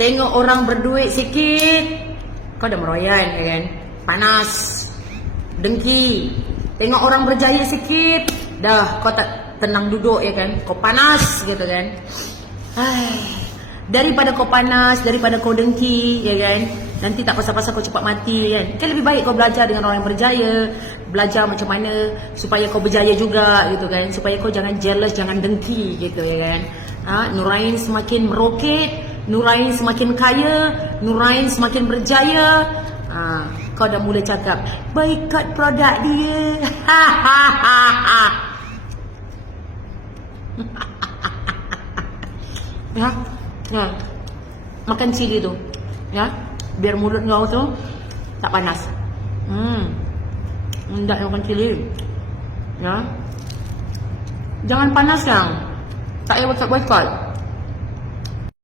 Tengok orang berduit sikit, kau dah meroyan, ya kan? Panas, dengki. Tengok orang berjaya sikit, dah kau tak tenang duduk, ya kan? Kau panas gitu kan? Daripada kau panas, daripada kau dengki, ya kan? Nanti tak pasal-pasal kau cepat mati, kan? Kan lebih baik kau belajar dengan orang yang berjaya, belajar macam mana supaya kau berjaya juga, gitu kan? Supaya kau jangan jealous, jangan dengki, gitu, ya kan? Nurain semakin meroket, Nurain semakin kaya, Nurain semakin berjaya. Kau dah mula cakap, boycott produk dia. Ya, makan cili tu, ya, biar mulut kau tu tak panas. Hendak makan cili, ya. Jangan panas yang, tak payah boycott.